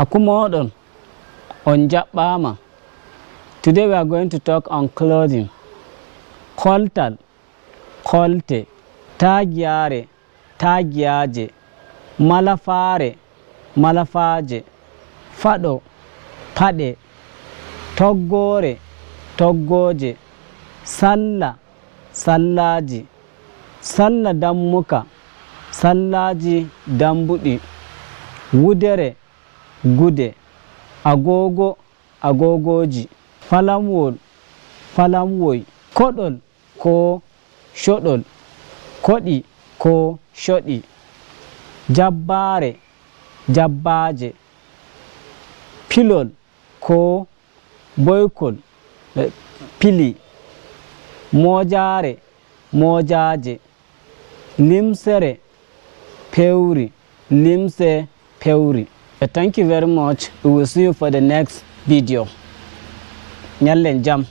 Akumodon on jaɓɓama. Today we are going to talk on clothing. Koltal, kolte, tagiyare, tagiyaje, malafare, malafaje, faɗo, paɗe, toggore, toggoje, salla, sallaji, salla dammuka, sallaji dambuɗi, wudere, gude, agogo, agogoji, falamwol, falamwoy, koɗol ko shoɗol, koɗi ko shoɗi, jabbare, jabbaje, pilol ko boykol, pili, mojare, mojaje, limsere, pewri, limse, pewri. Thank you very much. We will see you for the next video. Nyallen jam.